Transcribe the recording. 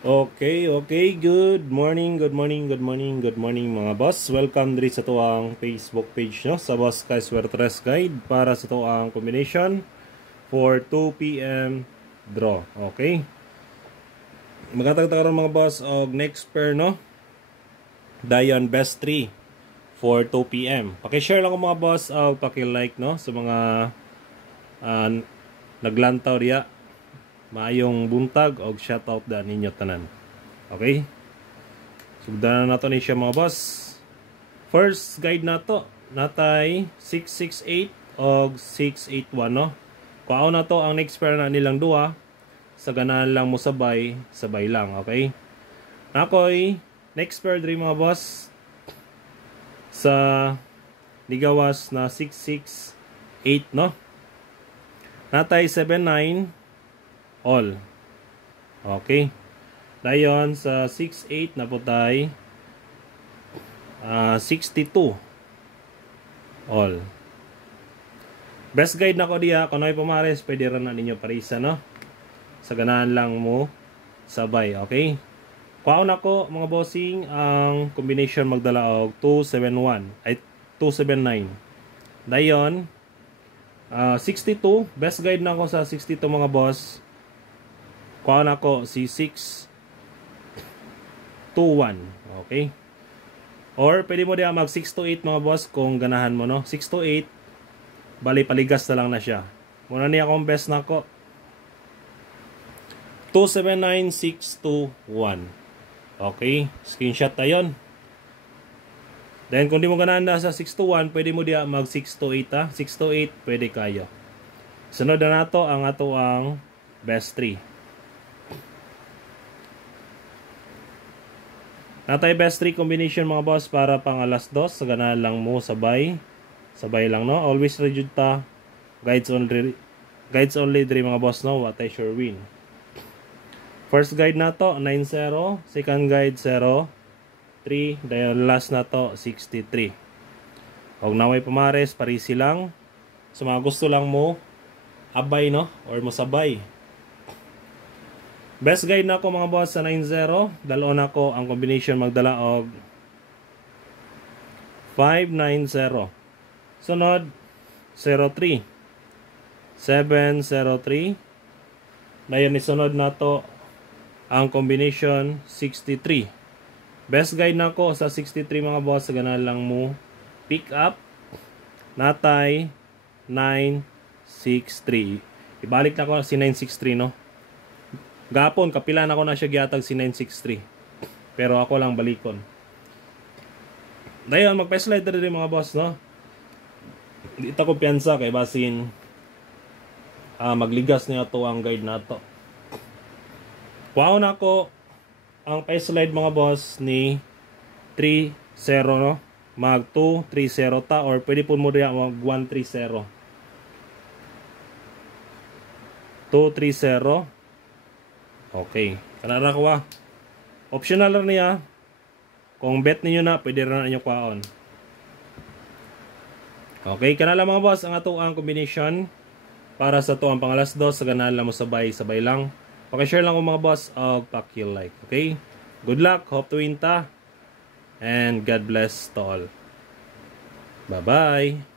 Okay, okay. Good morning, good morning, good morning, good morning mga boss. Welcome diri sa tuang Facebook page no sa Boss Kai Swertres Guide para sa tuang combination for 2 p.m. draw. Okay. Magatagtagaron mga boss og next pair no. Dayon best 3 for 2 p.m. Paki-share lang ko mga boss og paki-like no sa mga naglantaw diya. Maayong buntag og shoutout da ninyo tanan. Okay? Sugdanan nato ni siya mga boss. First guide nato natay 668 og 681 no. Kuaon na to ang next pair na nilang duha. Sa ganahan lang mo sabay lang, okay? Nakoy next pair diri mga boss sa ligawas na 668 no. Natay 79 all. Okay. Dayon sa 68 na po tayo 62 all. Best guide na ko diya. Kung ay pumares, pwede rin na ninyo parisa, no? Sa ganahan lang mo sabay. Okay. Kuhaon ako mga bossing ang combination magdala og 271 ay 279. Dayon 62. Best guide na ako sa 62 mga boss. Kuha na ko si 621. Okay. Or pwede mo diya mag 628 mga boss kung ganahan mo no. 628 bali paligas na lang na siya. Muna niya akong best na ko 279621. Okay. Screenshot tayon. Then kung di mo ganahan na sa 621 pwede mo diya mag 628 ha. 628 pwede kayo. Sunod na nato ang ato ang best 3. Natay best 3 combination mga boss para pang alas 2 sa ganahan lang mo sabay lang no. Always read ta guides only diri mga boss no. What I sure win. First guide na to 90, second guide 0 3, dayon last na to 63. Og naway pamares parisi lang. So mga gusto lang mo abay no or mo sabay. Best guide na ako mga boss sa 90. Dalon ako ang combination magdala og 590. Sunod 03 703. Dayon ni sunod na to ang combination 63. Best guide na ako sa 63 mga boss sa ganahan lang mo pick up natay 963. Ibalik na ko si 963 no. Gapon, kapilan ako na siya giatag si 963. Pero ako lang balikon. Dayon, magpa-slide na rin mga boss, no? Hindi ta kumpiyansa kay basin magligas niya to ang guide na to. Wow na ako ang pa-slide mga boss ni 3-0, no? Mag 2-3-0 ta or pwede po mo rin mag 1-3-0. 2-3-0. Okay. Kanara ko optional lang niya. Kung bet ninyo na, pwede rin na inyo kwaon. Okay. Kanala mga boss, ang ato ang combination para sa to ang pangalas 2 sa ganahan lang mo sabay lang. Paki-share lang ko mga boss og paki-like. Okay. Good luck. Hope to win ta. And God bless to all. Bye-bye.